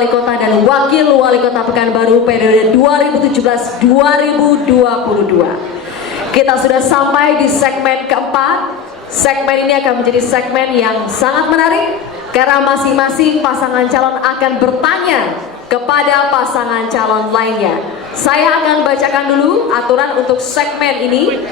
Wali Kota dan Wakil Wali Kota Pekanbaru periode 2017-2022. Kita sudah sampai di segmen keempat. Segmen ini akan menjadi segmen yang sangat menarik karena masing-masing pasangan calon akan bertanya kepada pasangan calon lainnya. Saya akan bacakan dulu aturan untuk segmen ini.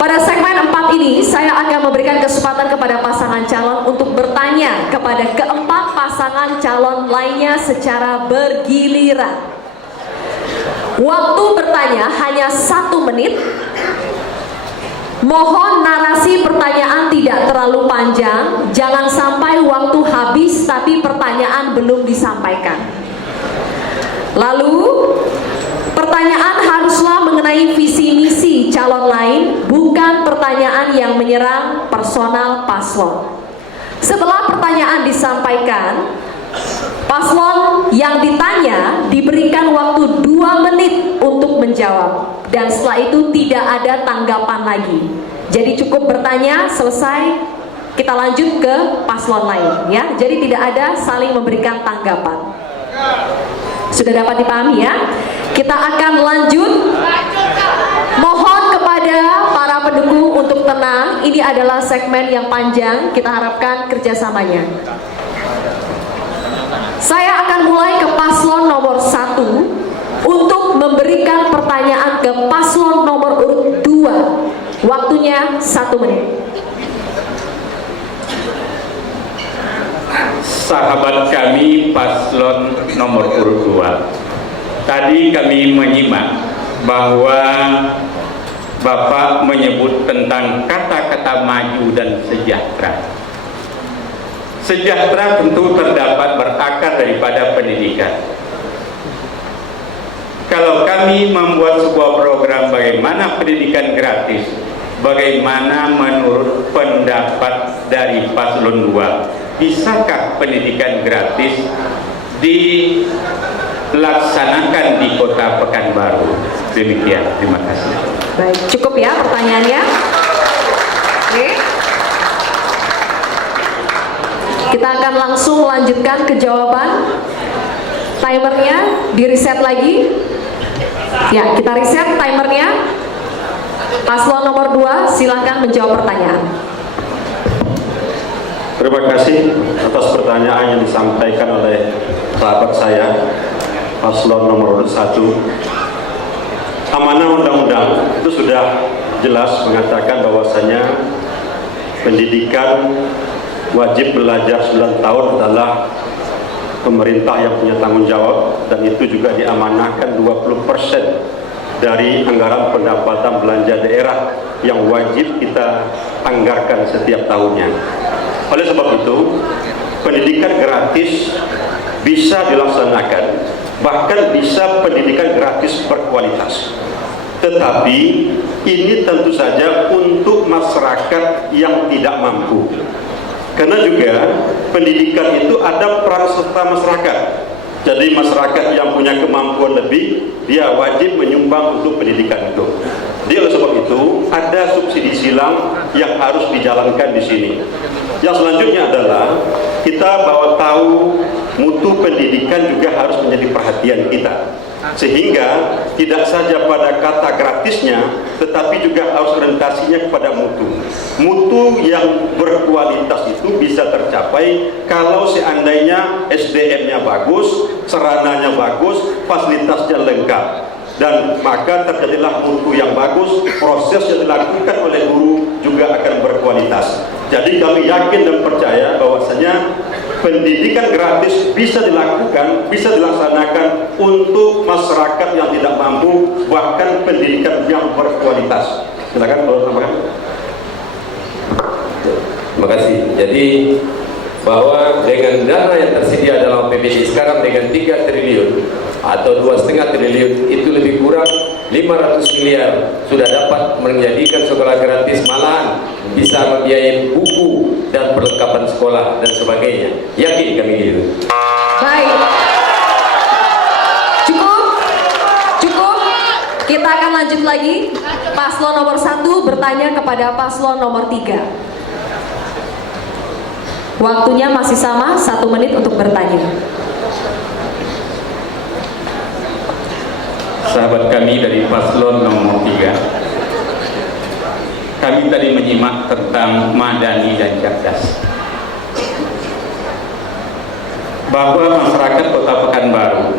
Pada segmen 4 ini, saya akan memberikan kesempatan kepada pasangan calon untuk bertanya kepada keempat pasangan calon lainnya secara bergiliran. Waktu bertanya hanya 1 menit. Mohon narasi pertanyaan tidak terlalu panjang. Jangan sampai waktu habis tapi pertanyaan belum disampaikan. Lalu, pertanyaan haruslah mengenai visi misi calon lain, bukan pertanyaan yang menyerang personal paslon. Setelah pertanyaan disampaikan, paslon yang ditanya diberikan waktu 2 menit untuk menjawab, dan setelah itu tidak ada tanggapan lagi. Jadi cukup bertanya, selesai, kita lanjut ke paslon lain ya. Jadi tidak ada saling memberikan tanggapan. Sudah dapat dipahami ya? Kita akan lanjut. Mohon kepada para pendukung untuk tenang. Ini adalah segmen yang panjang. Kita harapkan kerjasamanya. Saya akan mulai ke paslon nomor 1 untuk memberikan pertanyaan ke paslon nomor urut 2. Waktunya 1 menit. Sahabat kami paslon nomor urut 2, tadi kami menyimak bahwa Bapak menyebut tentang kata-kata maju dan sejahtera. Sejahtera tentu terdapat berakar daripada pendidikan. Kalau kami membuat sebuah program bagaimana pendidikan gratis, bagaimana menurut pendapat dari paslon 2, bisakah pendidikan gratis dilaksanakan di Kota Pekanbaru? Demikian, terima kasih. Baik, cukup ya pertanyaannya. Oke. Kita akan langsung melanjutkan ke jawaban. Timernya di reset lagi. Ya, kita reset timernya. Paslon nomor 2 silahkan menjawab pertanyaan. Terima kasih atas pertanyaan yang disampaikan oleh sahabat saya, paslon nomor 1. Amanah undang-undang itu sudah jelas mengatakan bahwasanya pendidikan wajib belajar 9 tahun adalah pemerintah yang punya tanggung jawab, dan itu juga diamanahkan 20% dari anggaran pendapatan belanja daerah yang wajib kita anggarkan setiap tahunnya. Oleh sebab itu, pendidikan gratis bisa dilaksanakan, bahkan bisa pendidikan gratis berkualitas. Tetapi ini tentu saja untuk masyarakat yang tidak mampu. Karena juga pendidikan itu ada peran serta masyarakat. Jadi masyarakat yang punya kemampuan lebih, dia wajib menyumbang untuk pendidikan itu. Jadi oleh sebab itu ada subsidi silang yang harus dijalankan di sini. Yang selanjutnya adalah kita bahwa tahu mutu pendidikan juga harus menjadi perhatian kita. Sehingga tidak saja pada kata gratisnya, tetapi juga harus orientasinya kepada mutu. Mutu yang berkualitas itu bisa tercapai kalau seandainya SDM-nya bagus, sarananya bagus, fasilitasnya lengkap. Dan maka terjadilah mutu yang bagus, proses yang dilakukan oleh guru juga akan berkualitas. Jadi kami yakin dan percaya bahwasanya pendidikan gratis bisa dilakukan, bisa dilaksanakan untuk masyarakat yang tidak mampu, bahkan pendidikan yang berkualitas. Silakan kalau tambahkan. Terima kasih. Jadi bahwa dengan dana yang tersedia dalam APBD sekarang dengan 3 triliun atau 2,5 triliun, itu lebih kurang 500 miliar sudah dapat menjadikan sekolah gratis, malahan bisa membiayai buku dan perlengkapan sekolah dan sebagainya. Yakin kami gitu. Baik. Cukup. Kita akan lanjut lagi. Paslon nomor 1 bertanya kepada paslon nomor 3. Waktunya masih sama, 1 menit untuk bertanya. Sahabat kami dari paslon nomor 3, kami tadi menyimak tentang madani dan cerdas, bahwa masyarakat Kota Pekanbaru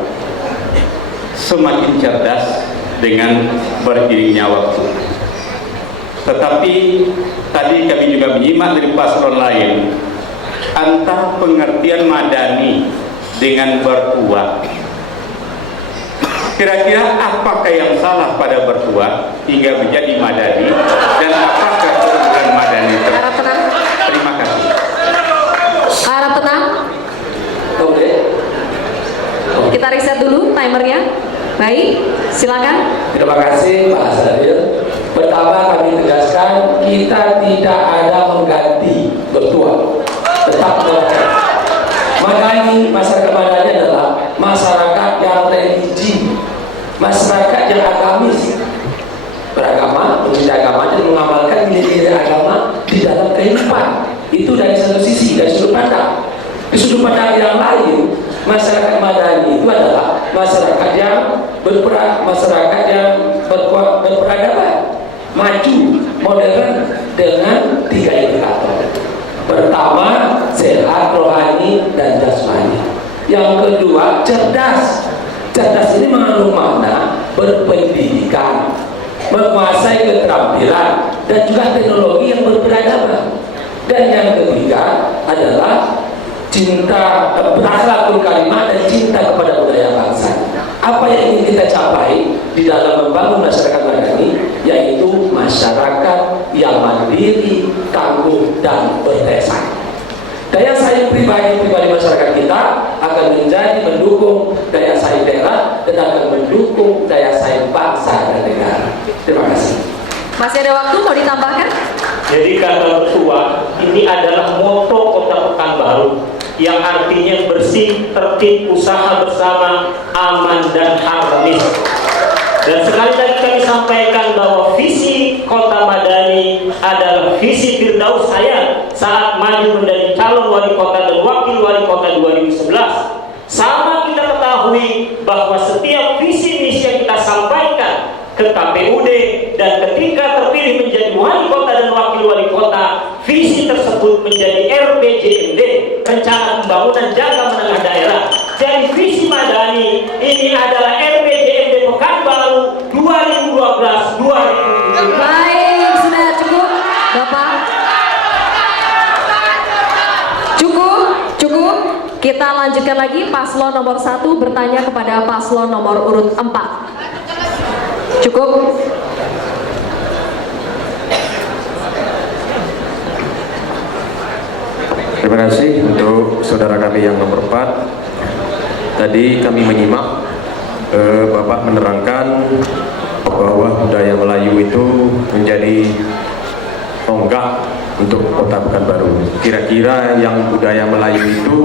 semakin cerdas dengan beriringnya waktu. Tetapi tadi kami juga menyimak dari paslon lain, antara pengertian madani dengan bertua. Kira-kira apakah yang salah pada bertua hingga menjadi madani, dan apakah keunggulan madani itu? Harap tenang. Terima kasih. Harap tenang. Oke. Kita reset dulu timernya. Baik, silakan. Terima kasih Pak Sadil. Pertama kami tegaskan kita tidak ada mengganti bertua, tetap melekat. Madani, masyarakat Madani adalah masyarakat yang religi, masyarakat yang agamis, beragama, mencintai agama dan mengamalkan nilai-nilai agama di dalam kehidupan. Itu dari satu sisi, dari sudut pandang. Di sudut pandang yang lain, masyarakat Madani itu adalah masyarakat yang berperadaban, maju, modern dengan 3 indikator. Pertama, sehat rohani dan jasmani. Yang kedua, cerdas. Cerdas ini mengandung makna berpendidikan, menguasai keterampilan dan juga teknologi yang berperadaban. Dan yang ketiga adalah cinta, berakhlakul karimah dan cinta kepada budaya bangsa. Apa yang ingin kita capai di dalam membangun masyarakat Madani, yaitu masyarakat yang mandiri, tangguh dan berdaya. Daya saing pribadi masyarakat kita akan menjadi mendukung daya saing daerah dan akan mendukung daya saing bangsa dan negara. Terima kasih. Masih ada waktu, mau ditambahkan? Jadi kata bertua ini adalah moto Kota Pekanbaru, yang artinya bersih, tertib, usaha bersama, aman dan harmonis. Dan sekali lagi kami sampaikan bahwa visi Kota Madani adalah visi Firdaus saya saat maju menjadi calon wali kota dan wakil wali kota 2011. Sama kita ketahui bahwa setiap visi misi yang kita sampaikan ke KPUD dan ketika terpilih menjadi wali kota dan wakil wali kota, visi tersebut menjadi RPJMD, rencana pembangunan jangka menengah daerah. Jadi visi Madani ini adalah RPJMD Pekanbaru 2012-2017. Baik, sudah cukup, Bapak. Cukup. Kita lanjutkan lagi. Paslon nomor 1 bertanya kepada paslon nomor urut 4. Cukup. Terima kasih untuk saudara kami yang nomor 4. Tadi kami menyimak Bapak menerangkan bahwa budaya Melayu itu menjadi tonggak untuk Kota Pekanbaru. Kira-kira yang budaya Melayu itu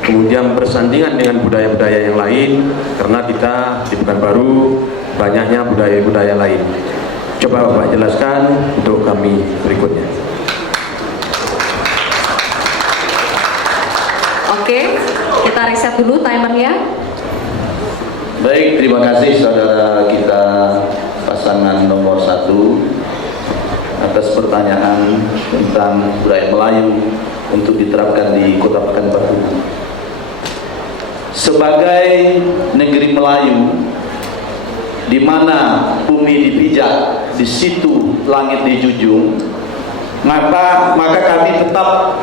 kemudian bersandingan dengan budaya-budaya yang lain, karena kita di Pekanbaru banyaknya budaya-budaya lain. Coba Bapak jelaskan untuk kami berikutnya. Oke, kita reset dulu timernya. Baik, terima kasih saudara kita pasangan nomor 1 atas pertanyaan tentang budaya Melayu untuk diterapkan di Kota Pekanbaru. Sebagai negeri Melayu, di mana bumi dipijak, di situ langit dijunjung, maka kami tetap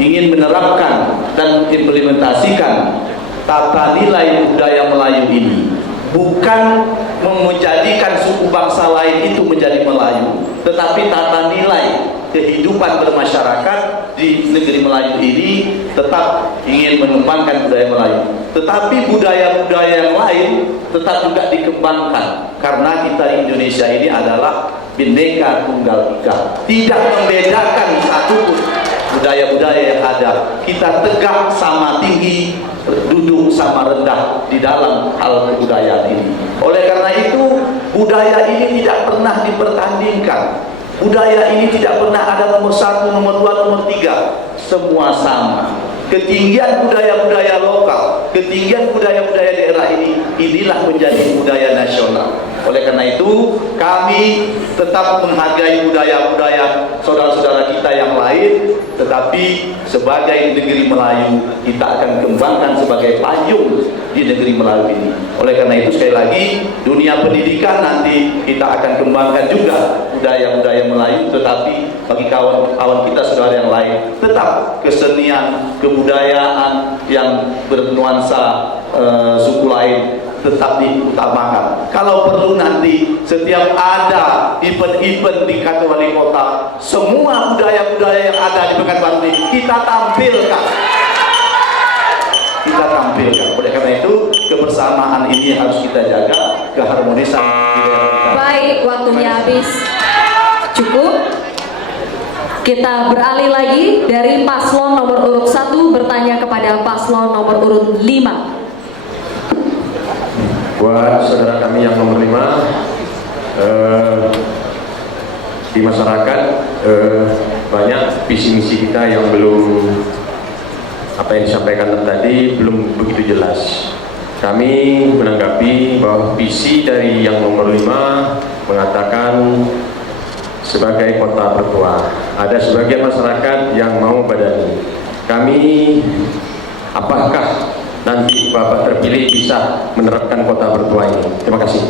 ingin menerapkan dan implementasikan tata nilai budaya Melayu ini, bukan menjadikan suku bangsa lain itu menjadi Melayu, tetapi tata nilai kehidupan bermasyarakat di negeri Melayu ini tetap ingin mengembangkan budaya Melayu, tetapi budaya-budaya yang lain tetap juga dikembangkan, karena kita Indonesia ini adalah Bhinneka Tunggal Ika, tidak membedakan satupun budaya-budaya yang ada. Kita tegak sama tinggi, duduk sama rendah di dalam hal kebudayaan ini. Oleh karena itu, budaya ini tidak pernah dipertandingkan. Budaya ini tidak pernah ada nomor 1, nomor 2, nomor 3. Semua sama. Ketinggian budaya-budaya lokal, ketinggian budaya-budaya daerah ini, inilah menjadi budaya nasional. Oleh karena itu, kami tetap menghargai budaya-budaya saudara-saudara kita yang lain, tetapi sebagai negeri Melayu, kita akan kembangkan sebagai payung di negeri Melayu ini. Oleh karena itu, sekali lagi, dunia pendidikan nanti kita akan kembangkan juga budaya-budaya Melayu, tetapi bagi kawan-kawan kita saudara yang lain, tetap kesenian, kebudayaan yang bernuansa suku lain tetap diutamakan. Kalau perlu nanti setiap ada event-event di kantor wali kota, semua budaya-budaya yang ada di Pekanbaru ini kita tampilkan. Kita tampilkan. Oleh karena itu, kebersamaan ini harus kita jaga, keharmonisan di daerah kita. Baik, waktunya habis. Cukup. Kita beralih lagi dari paslon nomor urut 1 bertanya kepada paslon nomor urut 5. Buat saudara kami yang nomor 5, di masyarakat banyak visi misi kita yang belum, apa yang disampaikan tadi belum begitu jelas. Kami menanggapi bahwa visi dari yang nomor 5 mengatakan sebagai kota tertua. Ada sebagian masyarakat yang mau badani. Kami, apakah nanti Bapak terpilih bisa menerapkan kota bertua ini? Terima kasih.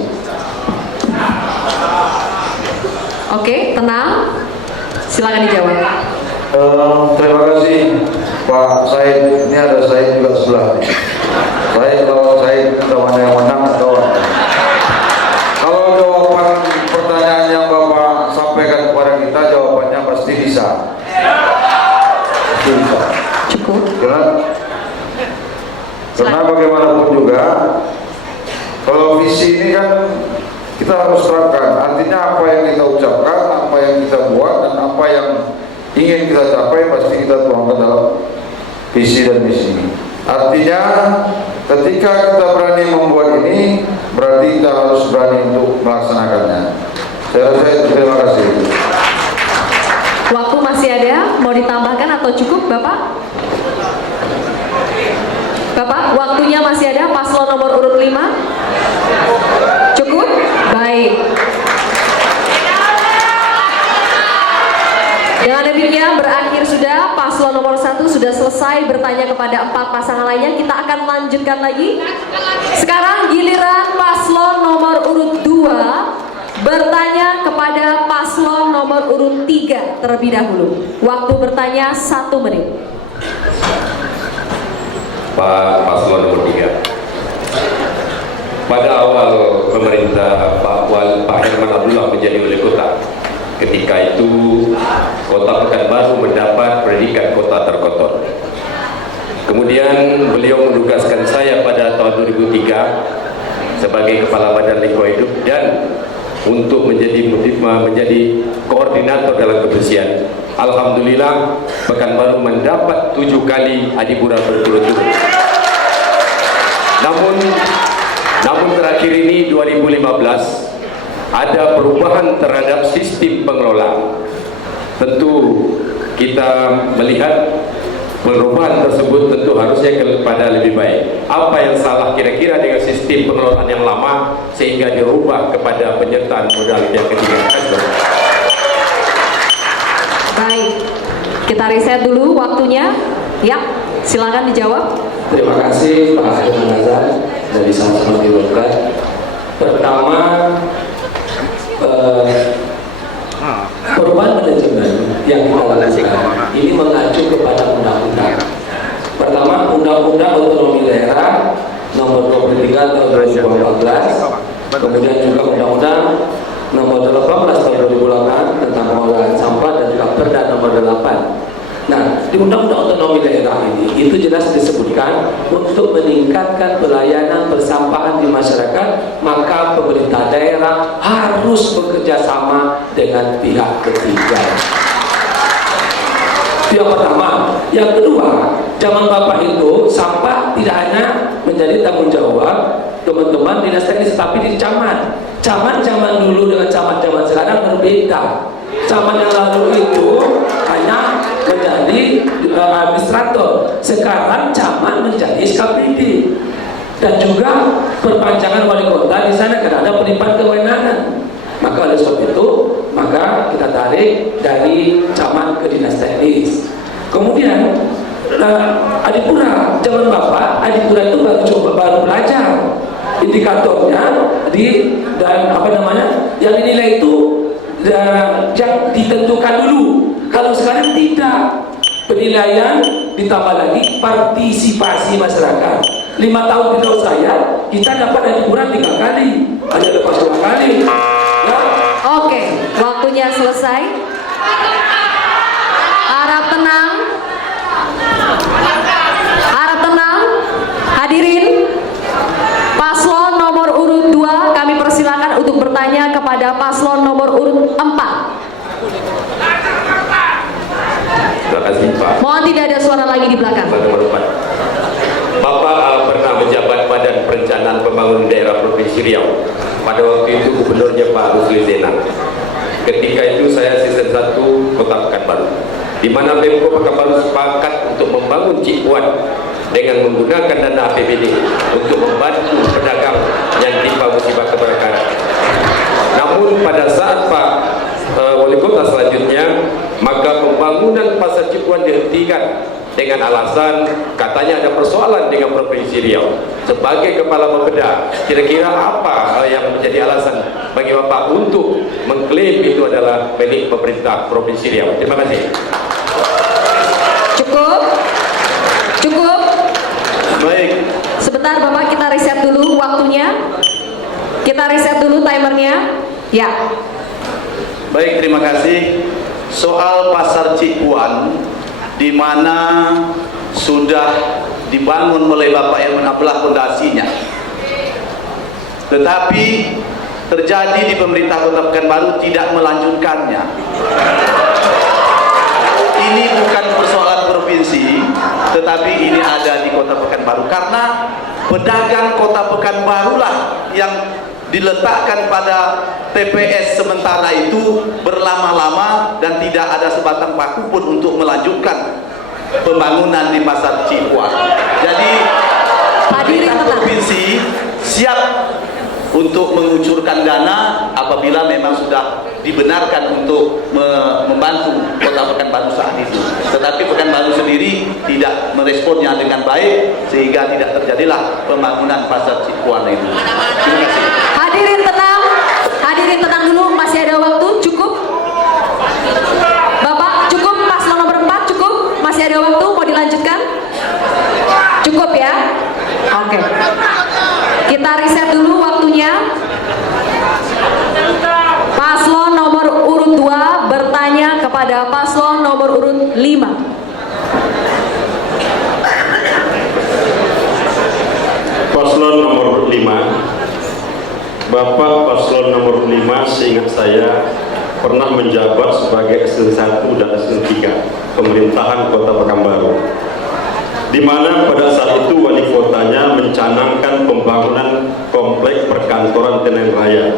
Oke, tenang. Silakan dijawab. Terima kasih Pak Said. Ini ada Said juga sebelah nih. Said, kalau Said mana yang menang atau kalau jawaban pertanyaan yang Bapak sampaikan kepada kita, jawabannya pasti bisa. Pasti bisa. Cukup. Karena bagaimanapun juga, kalau visi ini kan kita harus terapkan. Artinya apa yang kita ucapkan, apa yang kita buat, dan apa yang ingin kita capai pasti kita tuangkan dalam visi dan misi. Artinya ketika kita berani membuat ini, berarti kita harus berani untuk melaksanakannya. Saya rasa itu. Terima kasih. Waktu masih ada, mau ditambahkan atau cukup, Bapak? Bapak, waktunya masih ada, paslon nomor urut 5. Cukup? Baik. Dengan demikian berakhir sudah paslon nomor 1 sudah selesai bertanya kepada 4 pasangan lainnya. Kita akan lanjutkan lagi. Sekarang giliran paslon nomor urut 2 bertanya kepada paslon nomor urut 3 terlebih dahulu. Waktu bertanya 1 menit. Pak paslon nomor 3. Pada awal pemerintah Pak Herman Abdullah menjadi wali kota, ketika itu kota Pekanbaru mendapat predikat kota terkotor. Kemudian beliau menugaskan saya pada tahun 2003 sebagai kepala badan lingkungan hidup dan untuk menjadi koordinator dalam kebersihan. Alhamdulillah Pekanbaru mendapat 7 kali adipura berturut-turut. Namun terakhir ini 2015 ada perubahan terhadap sistem pengelola. Tentu kita melihat perubahan tersebut tentu harusnya kepada lebih baik. Apa yang salah kira-kira dengan sistem pengelolaan yang lama sehingga dirubah kepada penyertaan modal yang ketiga? Baik, kita riset dulu waktunya. Ya, silakan dijawab. Terima kasih Pak Herman Azhar dari sama-sama Demokrat. Pertama, perubahan manajemen yang kita lakukan ini mengacu kepada undang-undang. Pertama, Undang-Undang Otonomi Daerah Nomor 23 Tahun 2014, kemudian juga Undang-Undang Nomor 18 Tahun 2008 tentang pengelolaan sampah dan juga Perda Nomor 8. Nah, di Undang-Undang Otonomi Daerah ini itu jelas disebutkan untuk meningkatkan pelayanan persampahan di masyarakat, maka pemerintah daerah harus bekerja sama dengan pihak ketiga. Itu yang pertama. Yang kedua, zaman Bapak itu sampah tidak hanya menjadi tanggung jawab teman-teman dinas teknis, tapi di camat. Camat zaman dulu dengan camat zaman sekarang berbeda. Camat yang lalu itu hanya menjadi administrator, sekarang camat menjadi SKPD, dan juga perpanjangan wali kota di sana karena ada pelipat kewenangan. Maka oleh sebab itu, maka kita tarik dari camat ke dinas teknis. Kemudian Adipura, zaman Bapak, Adipura itu baru belajar. Indikatornya yang dinilai itu yang ditentukan dulu. Kalau sekarang tidak, penilaian ditambah lagi partisipasi masyarakat. 5 tahun di tahun saya, kita dapat Adipura 3 kali, ada lepas 2 kali. Ya. Oke, waktunya selesai. Harap tenang. Harap tenang. Hadirin, paslon nomor urut 2 kami persilakan untuk bertanya kepada paslon nomor urut 4. Terima kasih Pak. Mohon tidak ada suara lagi di belakang. Nomor 4. Bapak pernah menjabat Badan Perencanaan Pembangunan Daerah Provinsi Riau. Pada waktu itu gubernurnya Pak Rusli Zainal. Ketika itu saya season 1 Kota Pekanbaru, di mana Pemko Pekanbaru sepakat untuk membangun Cipuan dengan menggunakan dana APBD untuk membantu pedagang yang ditimpa musibah kebakaran. Namun pada saat Pak Wali Kota selanjutnya, maka pembangunan Pasar Cipuan dihentikan dengan alasan katanya ada persoalan dengan Provinsi Riau. Sebagai Kepala Bapeda, kira-kira apa yang menjadi alasan bagi Bapak untuk mengklaim itu adalah milik pemerintah Provinsi Riau? Terima kasih. Cukup? Cukup? Baik. Sebentar Bapak, kita reset dulu waktunya. Kita reset dulu timernya. Ya. Baik, terima kasih. Soal Pasar Cipuan, di mana sudah dibangun oleh Bapak yang menambah fondasinya, tetapi terjadi di pemerintah Kota Pekanbaru tidak melanjutkannya. Ini bukan persoalan provinsi, tetapi ini ada di Kota Pekanbaru karena pedagang Kota Pekanbaru lah yang diletakkan pada TPS sementara itu berlama-lama dan tidak ada sebatang paku pun untuk melanjutkan pembangunan di Pasar Cipuan. Jadi pemerintah provinsi siap untuk mengucurkan dana apabila memang sudah dibenarkan untuk membantu Kota Pekanbaru saat itu. Tetapi Pekanbaru sendiri tidak meresponnya dengan baik sehingga tidak terjadilah pembangunan Pasar Cipuan itu. Terima kasih. Hadirin tenang. Hadirin tenang dulu, masih ada waktu. Cukup? Bapak, cukup? Paslon nomor 4 cukup? Masih ada waktu, mau dilanjutkan? Cukup ya? Oke. Kita reset dulu waktunya. Paslon nomor urut 2 bertanya kepada paslon nomor urut 5. Paslon nomor 5. Bapak paslon nomor 5 seingat saya pernah menjabat sebagai Eselon 1 dan Eselon 3 pemerintahan Kota Pekanbaru, di mana pada saat itu wali kotanya mencanangkan pembangunan komplek perkantoran Tenen Raya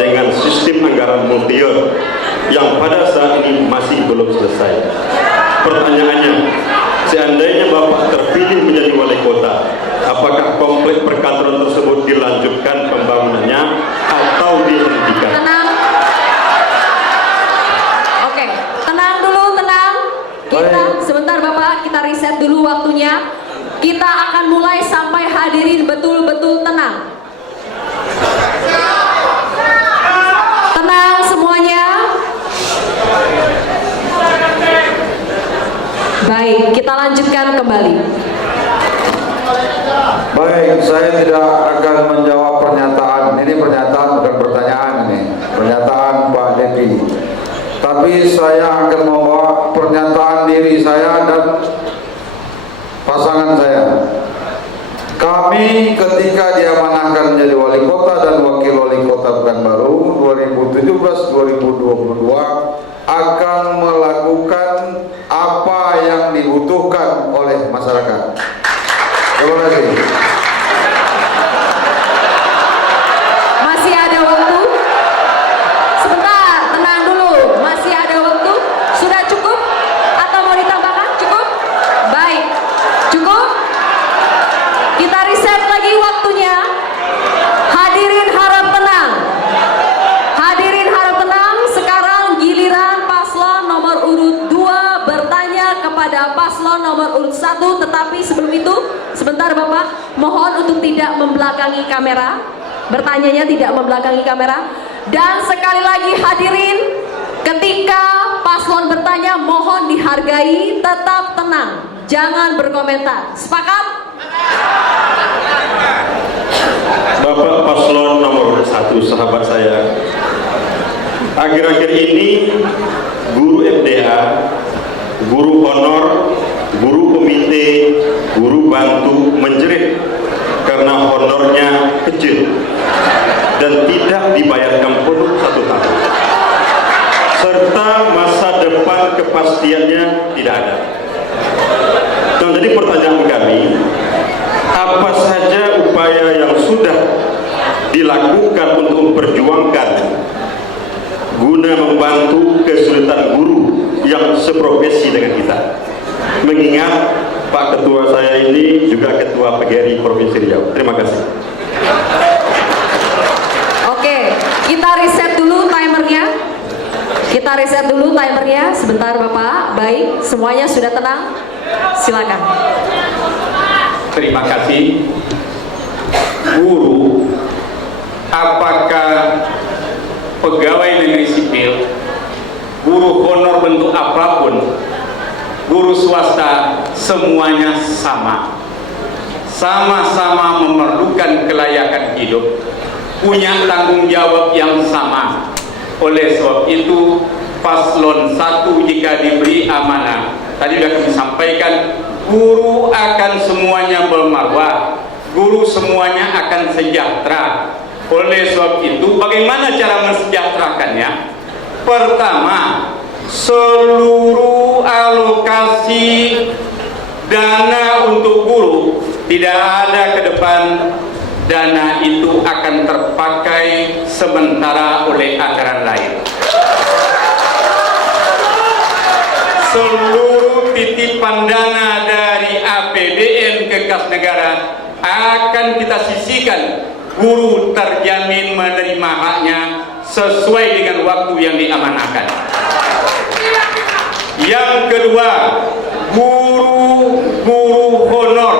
dengan sistem anggaran multi-year yang pada saat ini masih belum selesai. Pertanyaannya, seandainya Bapak terpilih menjadi wali kota, apakah komplek perkantoran tersebut dilanjutkan pembangunannya atau dihentikan? Tenang. Oke, tenang dulu, tenang. Kita sebentar Bapak, kita reset dulu waktunya. Kita akan mulai sampai hadirin betul-betul tenang. Tenang semuanya. Baik, kita lanjutkan kembali. Baik, saya tidak akan menjawab pernyataan. Ini pernyataan bukan pertanyaan ini. Pernyataan Pak Depi. Tapi saya akan membawa pernyataan diri saya dan pasangan saya. Kami ketika diamanahkan menjadi wali kota dan wakil wali kota Pekanbaru 2017-2022 akan melakukan apa yang dibutuhkan oleh masyarakat. Terima kasih. Masih ada waktu? Sebentar, tenang dulu. Masih ada nomor urut 1. Tetapi sebelum itu, sebentar Bapak, mohon untuk tidak membelakangi kamera. Bertanyanya tidak membelakangi kamera. Dan sekali lagi hadirin, ketika paslon bertanya mohon dihargai, tetap tenang, jangan berkomentar. Sepakat? Bapak paslon nomor 1, sahabat saya, akhir-akhir ini guru MDA, guru honor, guru komite, guru bantu menjerit karena honornya kecil dan tidak dibayarkan penuh 1 tahun, serta masa depan kepastiannya tidak ada. Dan jadi pertanyaan kami, apa saja upaya yang sudah dilakukan untuk memperjuangkan guna membantu kesulitan guru yang seprofesi dengan kita? Mengingat Pak Ketua saya ini juga Ketua PGRI Provinsi Riau. Terima kasih. Oke, kita reset dulu timernya. Kita reset dulu timernya. Sebentar Bapak. Baik, semuanya sudah tenang. Silakan. Terima kasih. Guru, apakah pegawai negeri sipil, guru honor bentuk apapun, guru swasta, semuanya sama. Sama-sama memerlukan kelayakan hidup, punya tanggung jawab yang sama. Oleh sebab itu, paslon 1 jika diberi amanah, tadi sudah kami sampaikan, guru akan semuanya bermarwah, guru semuanya akan sejahtera. Oleh sebab itu, bagaimana cara mensejahterakannya? Pertama, seluruh alokasi dana untuk guru tidak ada ke depan. Dana itu akan terpakai sementara oleh anggaran lain. Seluruh titipan dana dari APBN ke kas negara akan kita sisihkan. Guru terjamin menerima haknya sesuai dengan waktu yang diamanahkan. Yang kedua, guru honor.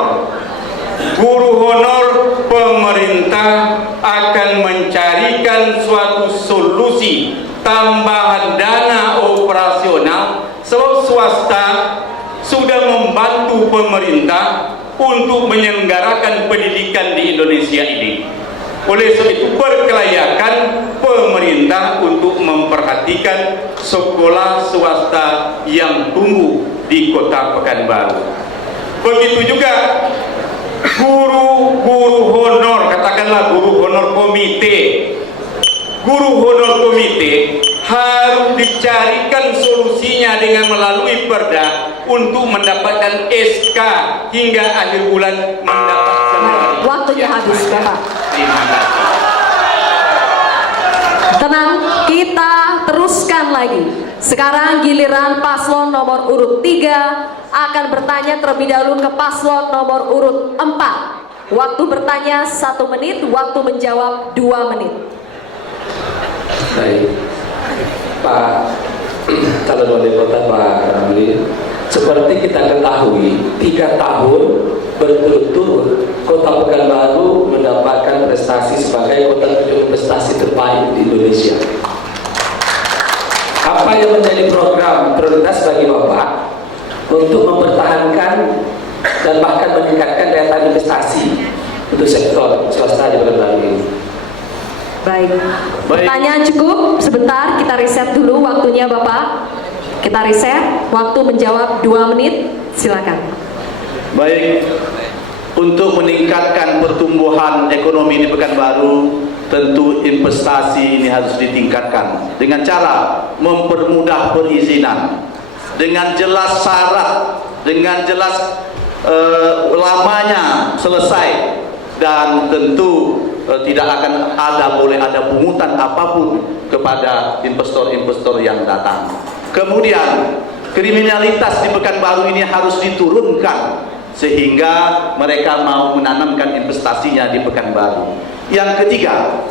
Guru honor, pemerintah akan mencarikan suatu solusi tambahan dana operasional, sebab swasta sudah membantu pemerintah untuk menyelenggarakan pendidikan di Indonesia ini. Oleh sebab itu, berkelayakan pemerintah untuk memperhatikan sekolah swasta yang tumbuh di Kota Pekanbaru. Begitu juga guru honor, katakanlah guru honor komite. Guru honor komite harus dicarikan solusinya dengan melalui perda untuk mendapatkan SK hingga akhir bulan mendapat salary. Waktunya habis, Bapak. Terima kasih. Tenang, kita teruskan lagi. Sekarang giliran paslon nomor urut 3 akan bertanya terlebih dahulu ke paslon nomor urut 4. Waktu bertanya 1 menit, waktu menjawab 2 menit. Baik, Pak calon wali kota Pak Ramli, seperti kita ketahui 3 tahun berturut-turut Kota Pekanbaru mendapatkan prestasi sebagai kota tujuh prestasi terbaik di Indonesia. Apa yang menjadi program prioritas bagi Bapak untuk mempertahankan dan bahkan meningkatkan daya tahan investasi untuk sektor swasta di Pekanbaru ini? Baik. Pertanyaan cukup. Sebentar, kita reset dulu waktunya Bapak. Kita reset. Waktu menjawab 2 menit. Silakan. Baik, untuk meningkatkan pertumbuhan ekonomi di Pekanbaru, tentu investasi ini harus ditingkatkan dengan cara mempermudah perizinan, dengan jelas syarat, dengan jelas lamanya selesai, dan tentu tidak akan boleh ada pungutan apapun kepada investor-investor yang datang. Kemudian kriminalitas di Pekanbaru ini harus diturunkan sehingga mereka mau menanamkan investasinya di Pekanbaru. Yang ketiga,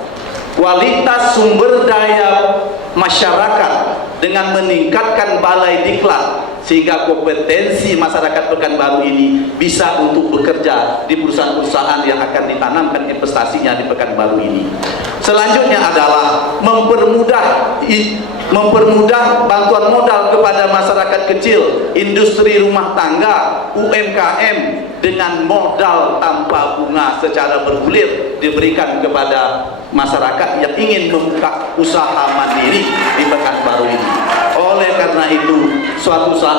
kualitas sumber daya masyarakat dengan meningkatkan balai diklat sehingga kompetensi masyarakat Pekanbaru ini bisa untuk bekerja di perusahaan-perusahaan yang akan ditanamkan investasinya di Pekanbaru ini. Selanjutnya adalah mempermudah bantuan modal kepada masyarakat kecil, industri rumah tangga, UMKM dengan modal tanpa bunga secara bergulir diberikan kepada masyarakat yang ingin membuka usaha mandiri di Pekanbaru ini. Oleh karena itu, suatu saat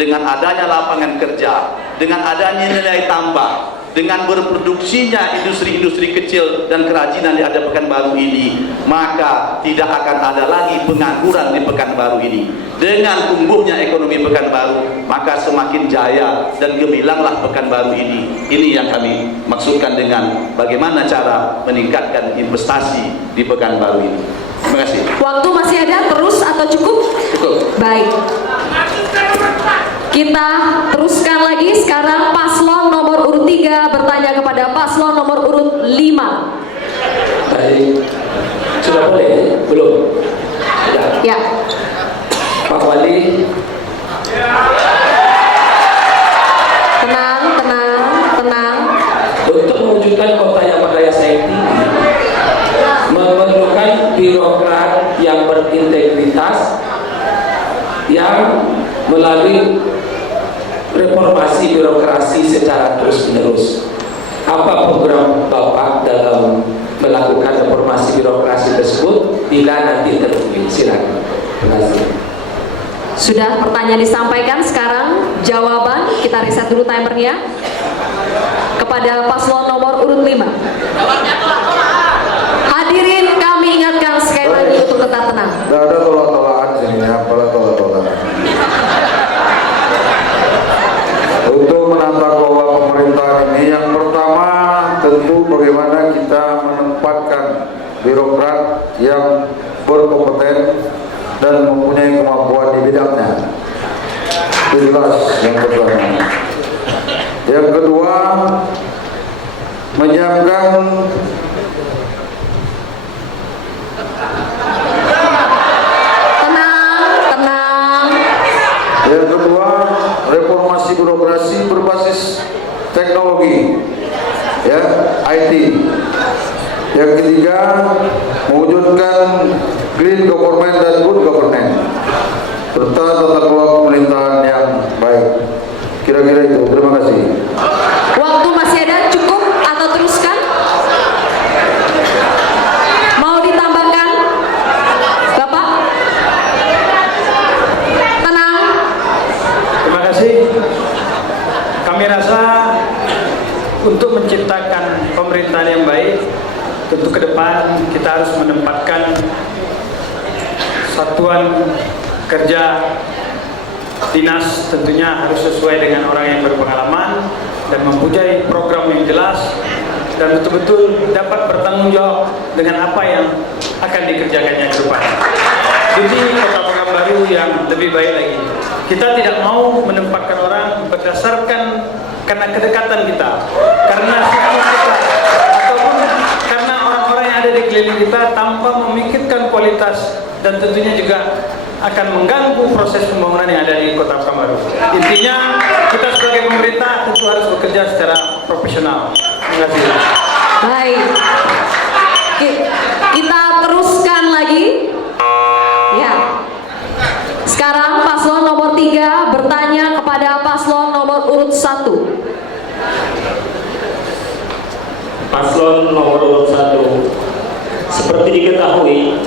dengan adanya lapangan kerja, dengan adanya nilai tambah, dengan berproduksinya industri-industri kecil dan kerajinan di ada Pekanbaru ini, maka tidak akan ada lagi pengangguran di Pekanbaru ini. Dengan tumbuhnya ekonomi Pekanbaru, maka semakin jaya dan gemilanglah Pekanbaru ini. Ini yang kami maksudkan dengan bagaimana cara meningkatkan investasi di Pekanbaru ini. Terima kasih. Waktu masih ada terus atau cukup? Cukup. Baik. Kita teruskan lagi sekarang paslon nomor urut 3 bertanya kepada paslon nomor urut 5. Baik. Sudah boleh? Belum? Ya. Pak Wali. Tenang, tenang, tenang. Untuk mewujudkan kota yang berdaya saing tinggi, memerlukan birokrat yang berintegritas, yang melalui reformasi birokrasi secara terus-menerus. Apa program Bapak dalam melakukan reformasi birokrasi tersebut bila nanti terpilih? Silakan. Terima kasih. Sudah pertanyaan disampaikan, sekarang jawaban. Kita reset dulu timernya kepada paslon nomor urut 5. Hadirin, kami ingatkan sekali lagi untuk tetap tenang. Tidak ada tolak-tolakan sini, apalah tolak-tolakan. Untuk menata kelola pemerintahan ini, yang pertama tentu bagaimana kita menempatkan birokrat yang berkompeten dan mempunyai kemampuan di bidangnya. Itu jelas yang pertama. Yang kedua, menyiapkan reformasi birokrasi berbasis teknologi, ya, IT. Yang ketiga, mewujudkan green government dan good government serta tata kelola pemerintahan yang baik. Kira-kira itu. Terima kasih. Waktu masih ada, cukup atau teruskan? Mau ditambahkan, Bapak? Tenang. Terima kasih. Kami rasa untuk menciptakan pemerintahan yang baik, tentu ke depan kita harus menempatkan satuan kerja dinas tentunya harus sesuai dengan orang yang berpengalaman dan mempunyai program yang jelas dan betul-betul dapat bertanggung jawab dengan apa yang akan dikerjakannya ke depan. Jadi kota Pekanbaru yang lebih baik lagi. Kita tidak mau menempatkan orang berdasarkan karena kedekatan kita, karena suku kita, ataupun karena orang-orang yang ada di keliling kita tanpa memikirkan kualitas dan tentunya juga akan mengganggu proses pembangunan yang ada di kota Pekanbaru. Intinya kita sebagai pemerintah tentu harus bekerja secara profesional. Terima kasih. Baik. Kita teruskan lagi. Ya. Sekarang paslon nomor 3 bertanya kepada paslon nomor urut 1. Paslon nomor urut 1. Seperti diketahui,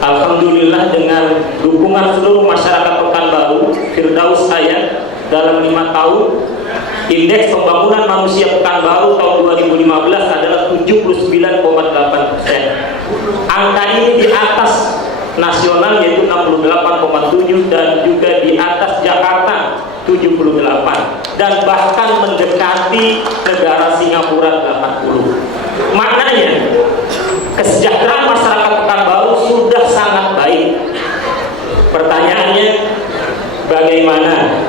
alhamdulillah dengan dukungan seluruh masyarakat Pekanbaru, Firdaus Hayat dalam 5 tahun, indeks pembangunan manusia Pekanbaru tahun 2015 adalah 79,8%. Angka ini di atas nasional yaitu 68,7 dan juga di atas Jakarta 78 dan bahkan mendekati negara Singapura 80. Maknanya kesejahteraan masyarakat Pekanbaru sudah sangat baik. Pertanyaannya, bagaimana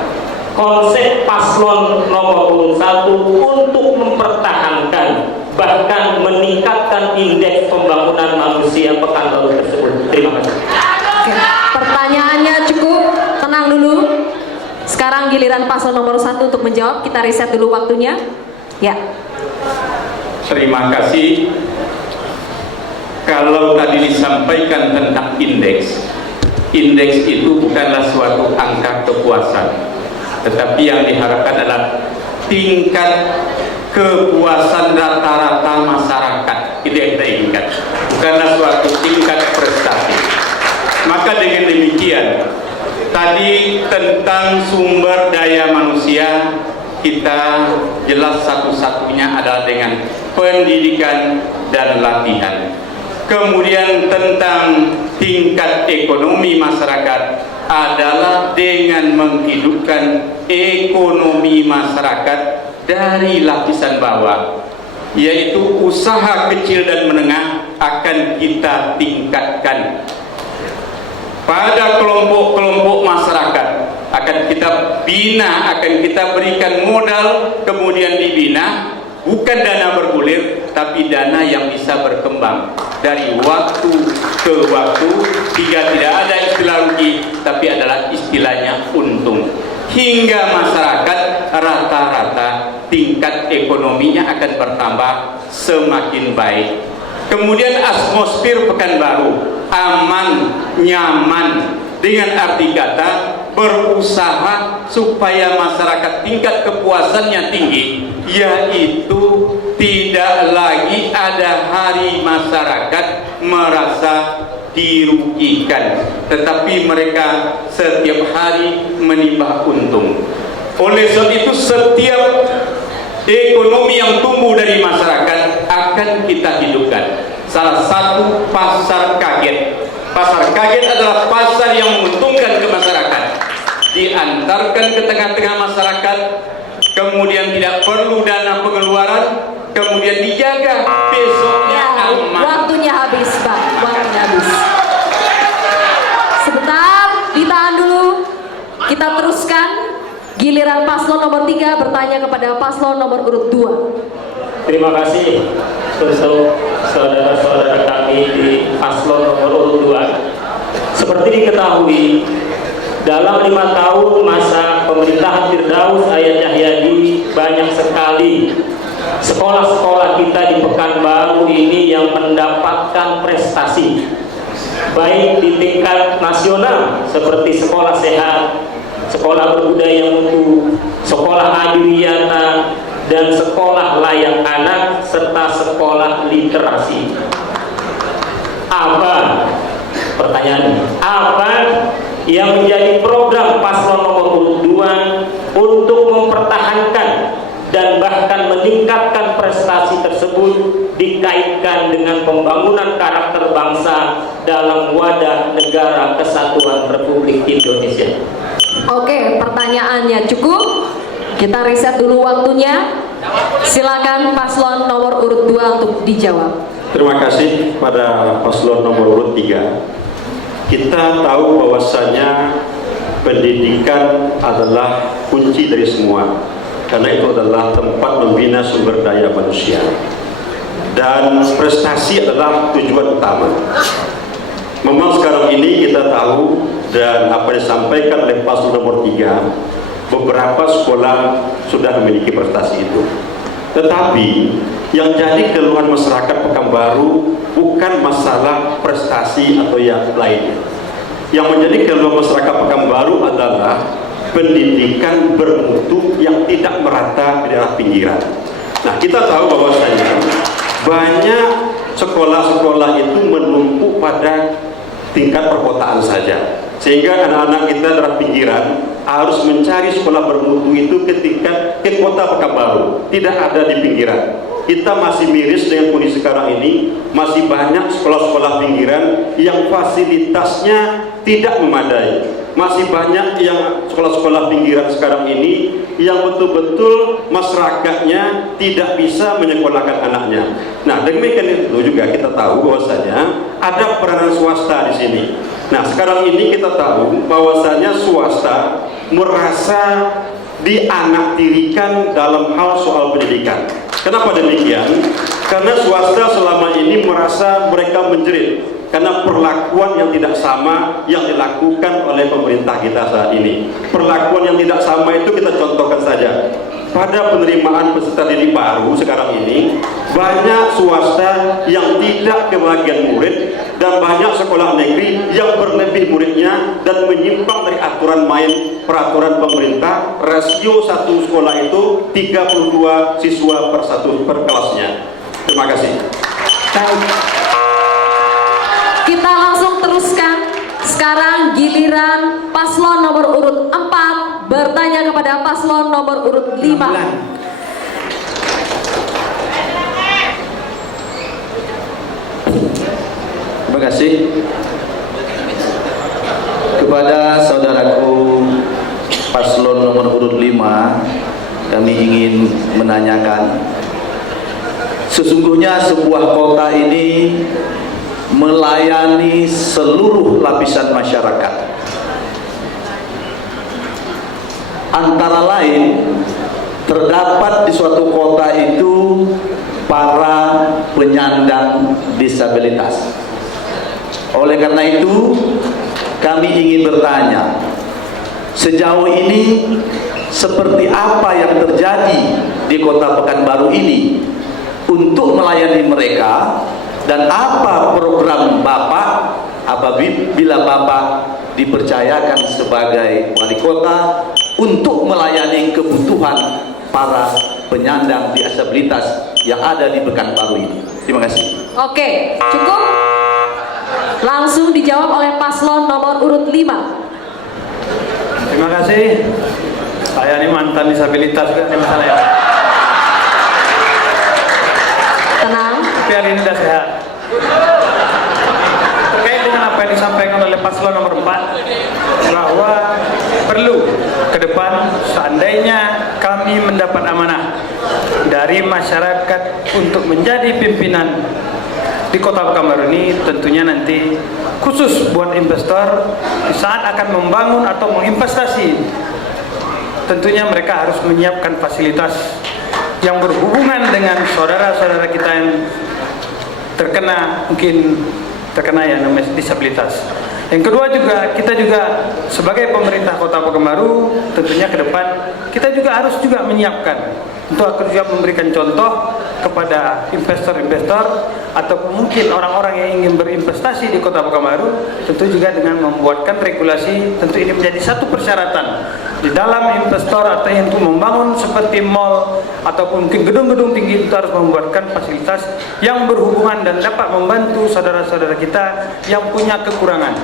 konsep paslon nomor urut 1 untuk mempertahankan bahkan meningkatkan indeks pembangunan manusia Pekanbaru tersebut? Terima kasih. Oke. Pertanyaannya cukup, tenang dulu. giliran paslon nomor 1 untuk menjawab. Kita reset dulu waktunya. Ya. Terima kasih. Kalau tadi disampaikan tentang indeks itu bukanlah suatu angka kepuasan, tetapi yang diharapkan adalah tingkat kepuasan rata-rata masyarakat. Itu yang kita inginkan, bukanlah suatu tingkat prestasi. Maka dengan demikian, tadi tentang sumber daya manusia, kita jelas satu-satunya adalah dengan pendidikan dan latihan. Kemudian tentang tingkat ekonomi masyarakat adalah dengan menghidupkan ekonomi masyarakat dari lapisan bawah, yaitu usaha kecil dan menengah akan kita tingkatkan. Pada kelompok-kelompok masyarakat akan kita bina, akan kita berikan modal, kemudian dibina, bukan dana bergulir, tapi dana yang bisa berkembang dari waktu ke waktu, hingga tidak ada istilah rugi, tapi adalah istilahnya untung, hingga masyarakat rata-rata tingkat ekonominya akan bertambah semakin baik. Kemudian atmosfer Pekanbaru aman, nyaman, dengan arti kata berusaha supaya masyarakat tingkat kepuasannya tinggi, yaitu tidak lagi ada hari masyarakat merasa dirugikan, tetapi mereka setiap hari menimba untung. Oleh sebab itu, setiap ekonomi yang tumbuh dari masyarakat akan kita hidupkan. Salah satu pasar kaget. Pasar kaget adalah pasar yang menguntungkan ke masyarakat. Diantarkan ke tengah-tengah masyarakat, kemudian tidak perlu dana pengeluaran, kemudian dijaga besoknya aman. Waktunya habis, Pak. Waktunya habis. Sebentar, ditahan dulu. Kita teruskan. Giliran paslon nomor 3 bertanya kepada paslon nomor urut 2. Terima kasih untuk saudara-saudara kami di paslon nomor urut 2. Seperti diketahui, dalam 5 tahun masa pemerintahan Firdaus Ayat Cahyadi, banyak sekali sekolah-sekolah kita di Pekanbaru ini yang mendapatkan prestasi, baik di tingkat nasional seperti sekolah sehat, sekolah berbudaya mutu, sekolah adiwiyata, dan sekolah layak anak, serta sekolah literasi. Apa, pertanyaannya, apa yang menjadi program paslon nomor urut 2 untuk mempertahankan dan bahkan meningkatkan prestasi tersebut dikaitkan dengan pembangunan karakter bangsa dalam wadah negara kesatuan Republik Indonesia? Oke, pertanyaannya cukup. Kita riset dulu waktunya. Silakan paslon nomor urut 2 untuk dijawab. Terima kasih pada paslon nomor urut 3. Kita tahu bahwasanya pendidikan adalah kunci dari semua, karena itu adalah tempat membina sumber daya manusia, dan prestasi adalah tujuan utama. Memang sekarang ini kita tahu, dan apa yang disampaikan oleh paslon nomor 3, beberapa sekolah sudah memiliki prestasi itu. Tetapi yang jadi keluhan masyarakat Pekanbaru bukan masalah prestasi atau yang lainnya. Yang menjadi keluhan masyarakat Pekanbaru adalah pendidikan bermutu yang tidak merata di daerah pinggiran. Nah, kita tahu bahwasanya banyak sekolah-sekolah itu menumpuk pada tingkat perkotaan saja, sehingga anak-anak kita daerah pinggiran harus mencari sekolah bermutu itu ke kota Pekanbaru, tidak ada di pinggiran. Kita masih miris dengan kondisi sekarang ini, masih banyak sekolah-sekolah pinggiran yang fasilitasnya tidak memadai. Masih banyak yang sekolah-sekolah pinggiran sekarang ini yang betul-betul masyarakatnya tidak bisa menyekolahkan anaknya. Nah, demikian itu juga kita tahu bahwasanya ada peranan swasta di sini. Nah, sekarang ini kita tahu bahwasanya swasta merasa dianaktirikan dalam hal soal pendidikan. Kenapa demikian? Karena swasta selama ini merasa mereka menjerit. karena perlakuan yang tidak sama yang dilakukan oleh pemerintah kita saat ini. Perlakuan yang tidak sama itu kita contohkan saja. Pada penerimaan peserta didik baru sekarang ini, banyak swasta yang tidak kebagian murid dan banyak sekolah negeri yang berlebih muridnya dan menyimpang dari aturan main peraturan pemerintah. Rasio satu sekolah itu 32 siswa per kelasnya. Terima kasih. Kita langsung teruskan. Sekarang giliran paslon nomor urut 4 bertanya kepada paslon nomor urut 5. Terima kasih kepada saudaraku paslon nomor urut 5. Kami ingin menanyakan, sesungguhnya sebuah kota ini melayani seluruh lapisan masyarakat. Antara lain, terdapat di suatu kota itu para penyandang disabilitas. Oleh karena itu, kami ingin bertanya, sejauh ini seperti apa yang terjadi di Kota Pekanbaru ini untuk melayani mereka, dan apa program Bapak apabila Bapak dipercayakan sebagai wali kota untuk melayani kebutuhan para penyandang disabilitas yang ada di Pekanbaru ini. Terima kasih. Oke, cukup. Langsung dijawab oleh paslon nomor urut 5. Terima kasih. Saya ini mantan disabilitas juga nih masalahnya. Tenang. Tapi hari ini sudah sehat. Terkait dengan apa yang disampaikan oleh paslon nomor 4, bahwa perlu ke depan seandainya kami mendapat amanah dari masyarakat untuk menjadi pimpinan di Kota Pekanbaru ini, tentunya nanti khusus buat investor di saat akan membangun atau menginvestasi, tentunya mereka harus menyiapkan fasilitas yang berhubungan dengan saudara-saudara kita yang terkena ya namanya disabilitas. Yang kedua juga, kita juga sebagai pemerintah Kota Pekanbaru tentunya ke depan kita juga harus menyiapkan untuk juga memberikan contoh kepada investor-investor ataupun mungkin orang-orang yang ingin berinvestasi di Kota Pekanbaru, tentu juga dengan membuatkan regulasi. Tentu ini menjadi satu persyaratan di dalam investor atau yang untuk membangun seperti mall ataupun mungkin gedung-gedung tinggi, itu harus membuatkan fasilitas yang berhubungan dan dapat membantu saudara-saudara kita yang punya kekurangan.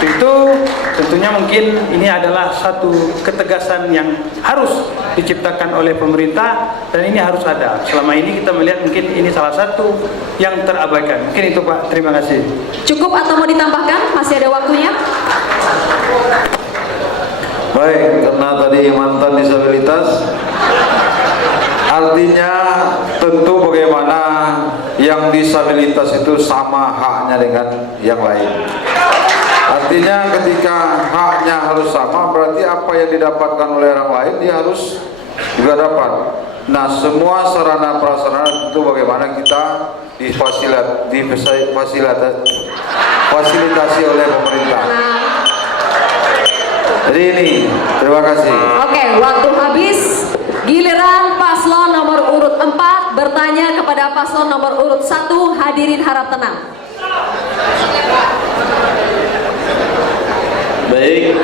Itu tentunya mungkin ini adalah satu ketegasan yang harus diciptakan oleh pemerintah, dan ini harus ada. Selama ini kita melihat mungkin ini salah satu yang terabaikan. Mungkin itu Pak, terima kasih. Cukup atau mau ditambahkan? Masih ada waktunya. Baik, karena tadi mantan disabilitas, artinya tentu bagaimana yang disabilitas itu sama haknya dengan yang lain. Artinya ketika haknya harus sama, berarti apa yang didapatkan oleh orang lain dia harus juga dapat. Nah, semua sarana prasarana itu bagaimana kita difasilitasi oleh pemerintah. Jadi ini, terima kasih. Oke, waktu habis. Giliran paslon nomor urut 4 bertanya kepada paslon nomor urut 1. Hadirin harap tenang. Baik,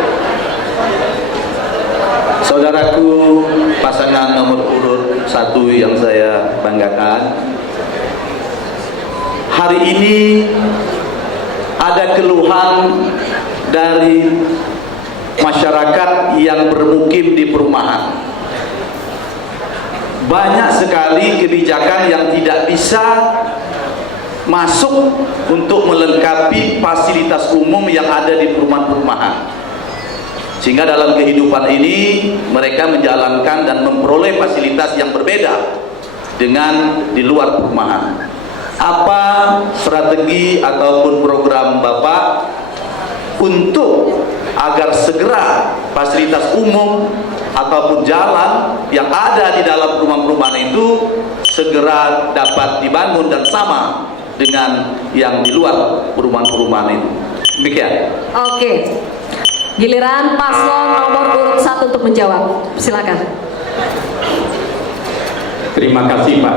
saudaraku pasangan nomor urut 1 yang saya banggakan, hari ini ada keluhan dari masyarakat yang bermukim di perumahan. Banyak sekali kebijakan yang tidak bisa masuk untuk melengkapi fasilitas umum yang ada di perumahan-perumahan, sehingga dalam kehidupan ini mereka menjalankan dan memperoleh fasilitas yang berbeda dengan di luar perumahan. Apa strategi ataupun program Bapak untuk agar segera fasilitas umum ataupun jalan yang ada di dalam perumahan-perumahan itu segera dapat dibangun dan sama dengan yang di luar perumahan-perumahan itu. Demikian. Oke. Giliran paslon nomor urut 1 untuk menjawab. Silakan. Terima kasih Pak.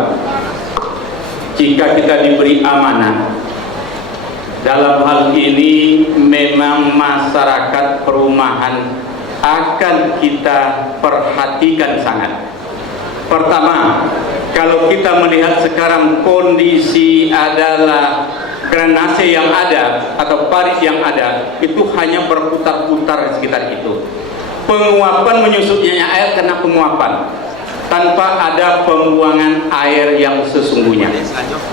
Jika kita diberi amanah, dalam hal ini memang masyarakat perumahan akan kita perhatikan sangat. Pertama, kalau kita melihat sekarang kondisi adalah drainase yang ada atau parit yang ada itu hanya berputar-putar di sekitar itu. Penguapan menyusutnya air karena penguapan, tanpa ada pembuangan air yang sesungguhnya.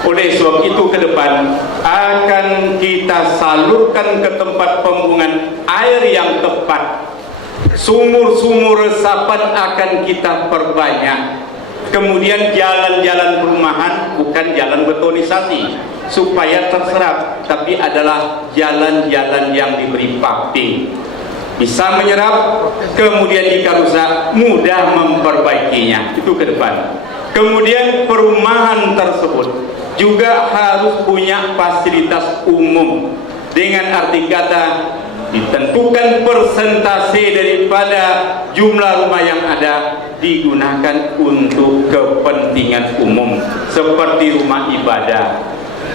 Oleh sebab itu ke depan akan kita salurkan ke tempat pembuangan air yang tepat. Sumur-sumur resapan akan kita perbanyak. Kemudian jalan-jalan perumahan bukan jalan betonisasi supaya terserap, tapi adalah jalan-jalan yang diberi paving, bisa menyerap, kemudian jika rusak mudah memperbaikinya. Itu ke depan. Kemudian perumahan tersebut juga harus punya fasilitas umum, dengan arti kata ditentukan persentase daripada jumlah rumah yang ada digunakan untuk kepentingan umum seperti rumah ibadah,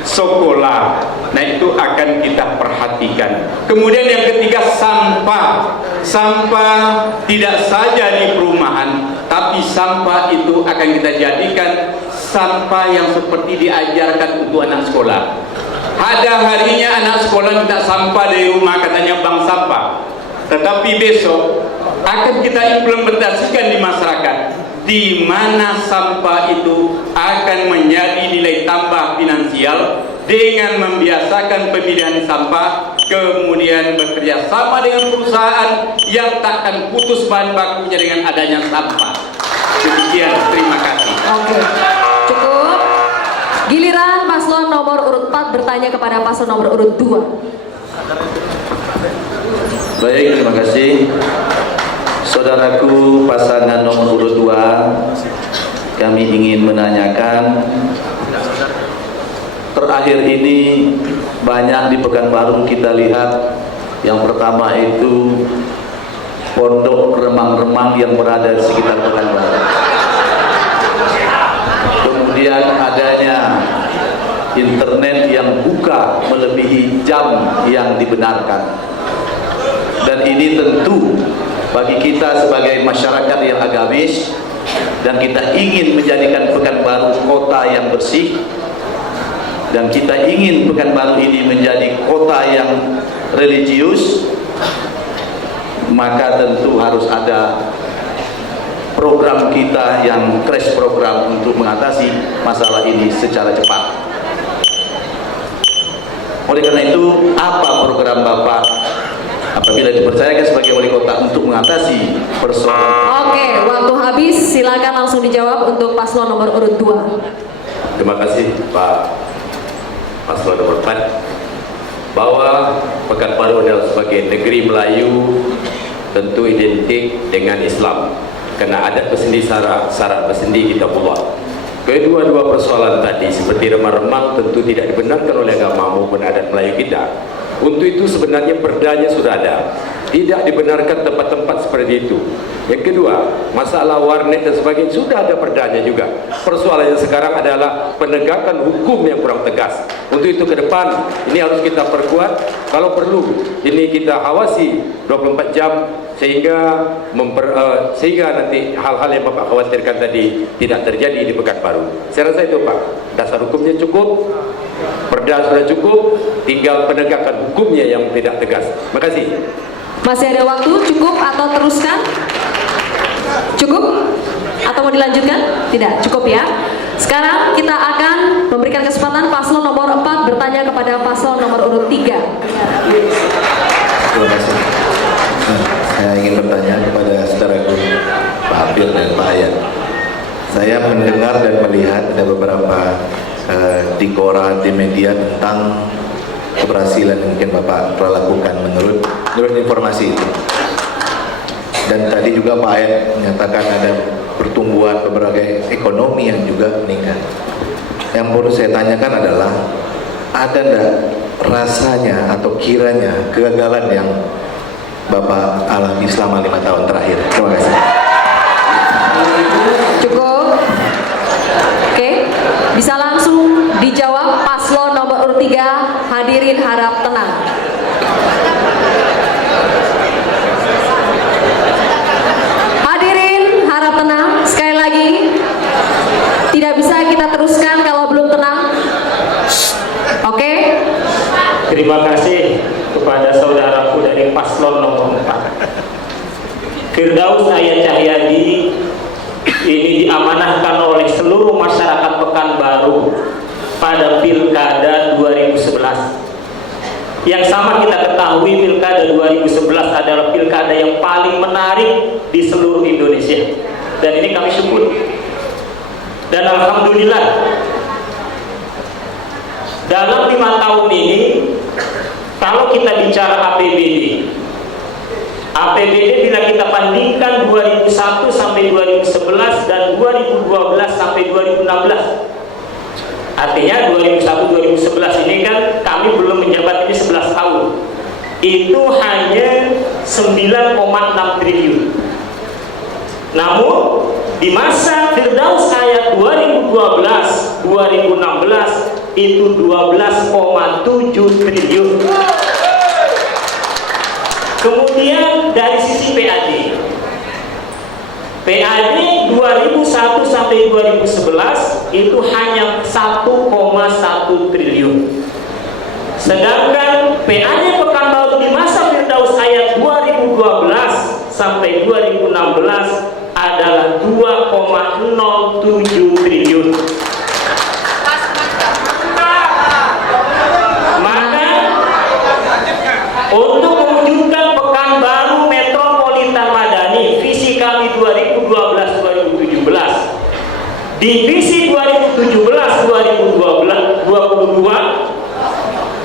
sekolah. Nah, itu akan kita perhatikan. Kemudian yang ketiga, sampah. Sampah tidak saja di perumahan, tapi sampah itu akan kita jadikan sampah yang seperti diajarkan untuk anak sekolah. Ada harinya anak sekolah minta sampah dari rumah, katanya bank sampah. Tetapi besok akan kita implementasikan di masyarakat, di mana sampah itu akan menjadi nilai tambah finansial dengan membiasakan pemilihan sampah, kemudian bekerja sama dengan perusahaan yang takkan putus bahan bakunya dengan adanya sampah. Demikian, terima kasih. Oke, cukup. Giliran paslon nomor urut 4 bertanya kepada paslon nomor urut 2. Baik, terima kasih. Saudaraku pasangan nomor urut 2, kami ingin menanyakan, terakhir ini banyak di Pekanbaru kita lihat. Yang pertama itu pondok remang-remang yang berada di sekitar Pekanbaru. Kemudian adanya internet yang buka melebihi jam yang dibenarkan. Dan ini tentu bagi kita sebagai masyarakat yang agamis, dan kita ingin menjadikan Pekanbaru kota yang bersih, dan kita ingin Pekanbaru ini menjadi kota yang religius, maka tentu harus ada program kita yang crash program untuk mengatasi masalah ini secara cepat. Oleh karena itu, apa program Bapak apabila dipercayakan sebagai wali kota untuk mengatasi persoalan? Oke, waktu habis. Silakan langsung dijawab untuk paslon nomor urut 2. Terima kasih Pak paslon nomor 4. Bahwa Pekanbaru adalah sebagai negeri Melayu tentu identik dengan Islam, karena adat bersendiri, syarat bersendiri kita buat. Kedua-dua persoalan tadi seperti remang-remang tentu tidak dibenarkan oleh agama maupun adat Melayu kita. Untuk itu sebenarnya perdanya sudah ada, tidak dibenarkan tempat-tempat seperti itu. Yang kedua, masalah warnet dan sebagainya sudah ada perdanya juga. Persoalannya sekarang adalah penegakan hukum yang kurang tegas. Untuk itu ke depan ini harus kita perkuat. Kalau perlu ini kita awasi 24 jam sehingga nanti hal-hal yang Bapak khawatirkan tadi tidak terjadi di Pekanbaru. Saya rasa itu Pak, dasar hukumnya cukup, perda sudah cukup, tinggal penegakan hukumnya yang tidak tegas. Terima kasih. Masih ada waktu, cukup atau teruskan? Cukup? Atau mau dilanjutkan? Tidak, cukup ya. Sekarang kita akan memberikan kesempatan paslon nomor 4 bertanya kepada paslon nomor urut 3. Terima kasih. Saya ingin bertanya kepada saudaraku Pak Habib dan Pak Ayat. Saya mendengar dan melihat ada beberapa di koran, di media tentang keberhasilan yang mungkin Bapak telah lakukan menurut informasi itu. Dan tadi juga Pak Ayat menyatakan ada pertumbuhan berbagai ekonomi yang juga meningkat. Yang perlu saya tanyakan adalah ada enggak rasanya atau kiranya kegagalan yang Bapak alami selama 5 tahun terakhir? Terima kasih. Cukup. Oke, bisa langsung dijawab paslon nomor urut 3. Hadirin harap tenang. Hadirin harap tenang. Sekali lagi, tidak bisa kita teruskan kalau belum tenang. Oke. Terima kasih kepada saudaraku dari paslon nomor 4. Firdaus Ayat Cahyadi ini diamanahkan oleh seluruh masyarakat Pekanbaru pada Pilkada 2011. Yang sama kita ketahui, Pilkada 2011 adalah pilkada yang paling menarik di seluruh Indonesia. Dan ini kami syukur. Dan alhamdulillah, dalam 5 tahun ini, kalau kita bicara APBD bila kita bandingkan 2001 sampai 2011 dan 2012 sampai 2016, artinya 2001-2011 ini kan kami belum menjabat ini 11 tahun, itu hanya 9,6 triliun. Namun di masa Firdaus Ayat 2012-2016 itu 12,7 triliun. Kemudian dari sisi PAD 2001 sampai 2011 itu hanya 1,1 triliun. Sedangkan PAD Pekanbaru di masa Firdaus Ayat 2012 sampai 2016 adalah 2,07 triliun. Maka untuk mewujudkan Pekanbaru Metropolitan Madani, visi kami 2012-2017, di visi 2017-2022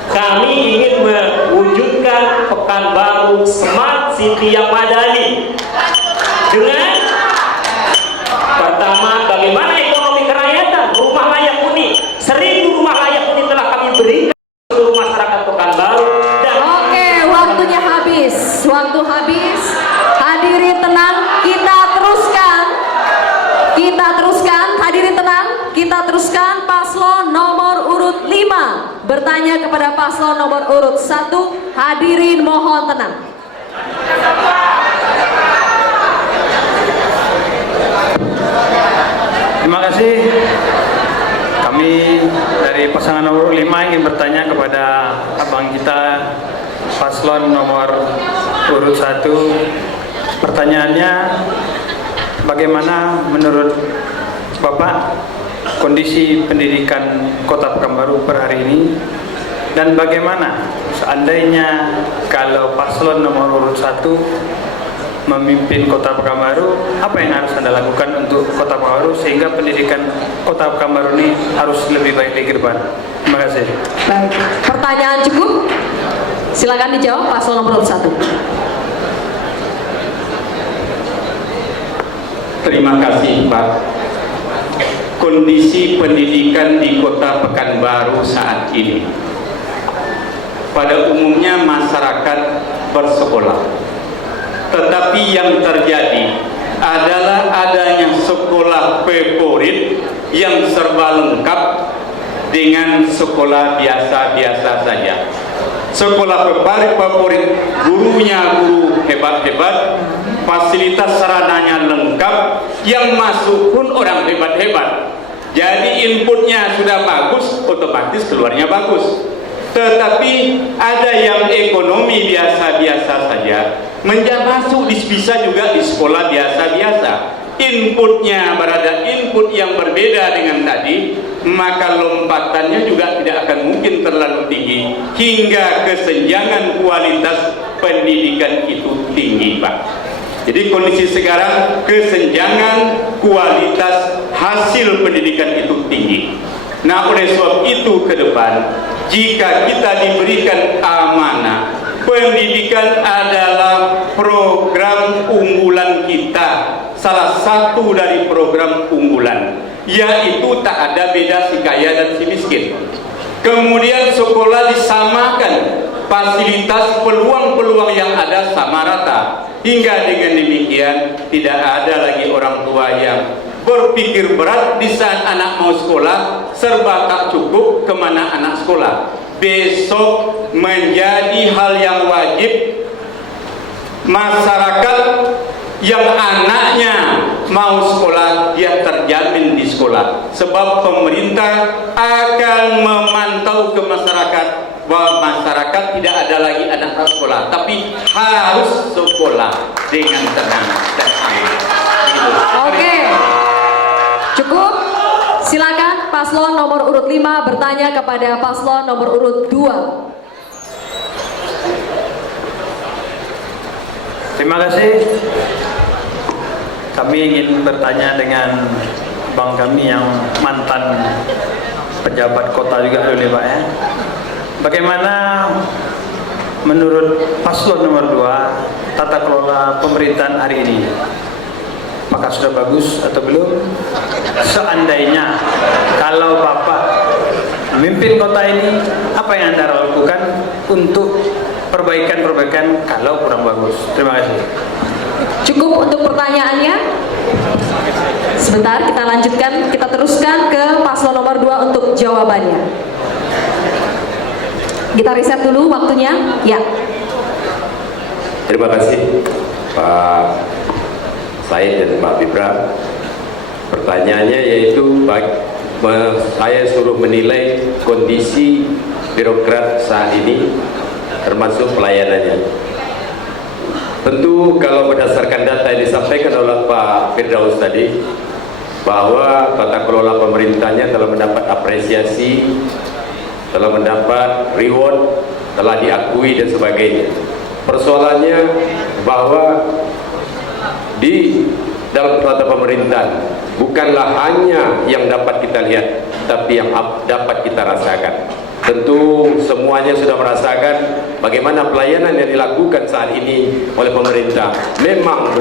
kami ingin mewujudkan Pekanbaru Smart City yang madani. Dengan pertama, bagaimana ekonomi kerakyatan, rumah layak huni, 1000 rumah layak huni telah kami berikan seluruh masyarakat Pekanbaru. Oke, waktunya habis. Waktu habis. Hadirin tenang, kita teruskan. Hadirin tenang, kita teruskan. Paslon nomor urut 5 bertanya kepada paslon nomor urut 1. Hadirin mohon tenang. Terima kasih. Kami dari pasangan nomor 5 ingin bertanya kepada abang kita paslon nomor urut 1. Pertanyaannya, bagaimana menurut Bapak kondisi pendidikan Kota Pekanbaru per hari ini, dan bagaimana seandainya kalau paslon nomor urut 1 memimpin Kota Pekanbaru, apa yang harus Anda lakukan untuk Kota Pekanbaru sehingga pendidikan Kota Pekanbaru ini harus lebih baik lagi ke depan? Terima kasih. Baik, pertanyaan cukup. Silakan dijawab paslon nomor urut 1. Terima kasih, Pak. Kondisi pendidikan di Kota Pekanbaru saat ini, pada umumnya masyarakat bersekolah, tetapi yang terjadi adalah adanya sekolah favorit yang serba lengkap dengan sekolah biasa-biasa saja. Sekolah favorit, gurunya guru hebat-hebat, fasilitas sarananya lengkap, yang masuk pun orang hebat-hebat. Jadi inputnya sudah bagus, otomatis keluarnya bagus. Tetapi ada yang ekonomi biasa-biasa saja, masuk bisa juga di sekolah biasa-biasa. Inputnya berada input yang berbeda dengan tadi, maka lompatannya juga tidak akan mungkin terlalu tinggi hingga kesenjangan kualitas pendidikan itu tinggi, Pak. Jadi kondisi sekarang kesenjangan kualitas hasil pendidikan itu tinggi. Nah, oleh sebab itu ke depan, jika kita diberikan amanah, pendidikan adalah program unggulan kita, salah satu dari program unggulan, yaitu tak ada beda si kaya dan si miskin. kemudian sekolah disamakan, fasilitas peluang-peluang yang ada sama rata, hingga dengan demikian tidak ada lagi orang tua yang berpikir berat di saat anak mau sekolah, serba tak cukup kemana anak sekolah. Besok menjadi hal yang wajib masyarakat yang anaknya mau sekolah, dia terjamin di sekolah, sebab pemerintah akan memantau ke masyarakat bahwa masyarakat tidak ada lagi anak sekolah, tapi harus sekolah dengan tenang dan aman. Oke, cukup. Silakan paslon nomor urut 5 bertanya kepada paslon nomor urut 2. Terima kasih. Kami ingin bertanya dengan bang kami yang mantan pejabat kota juga dulu nih Pak ya. Bagaimana menurut paslon nomor 2 tata kelola pemerintahan hari ini? Apakah sudah bagus atau belum? Seandainya kalau Bapak memimpin kota ini, apa yang Anda lakukan untuk perbaikan-perbaikan kalau kurang bagus? Terima kasih. Cukup untuk pertanyaannya. Sebentar, kita lanjutkan, kita teruskan ke paslon nomor 2 untuk jawabannya. Kita riset dulu waktunya. Ya. Terima kasih Pak Said dan Pak Bibra. Pertanyaannya yaitu saya suruh menilai kondisi birokrat saat ini, termasuk pelayanannya. Tentu kalau berdasarkan data yang disampaikan oleh Pak Firdaus tadi, bahwa tata kelola pemerintahnya telah mendapat apresiasi, telah mendapat reward, telah diakui dan sebagainya. Persoalannya bahwa di dalam tata pemerintahan bukanlah hanya yang dapat kita lihat, tapi yang dapat kita rasakan. Tentu semuanya sudah merasakan bagaimana pelayanan yang dilakukan saat ini oleh pemerintah memang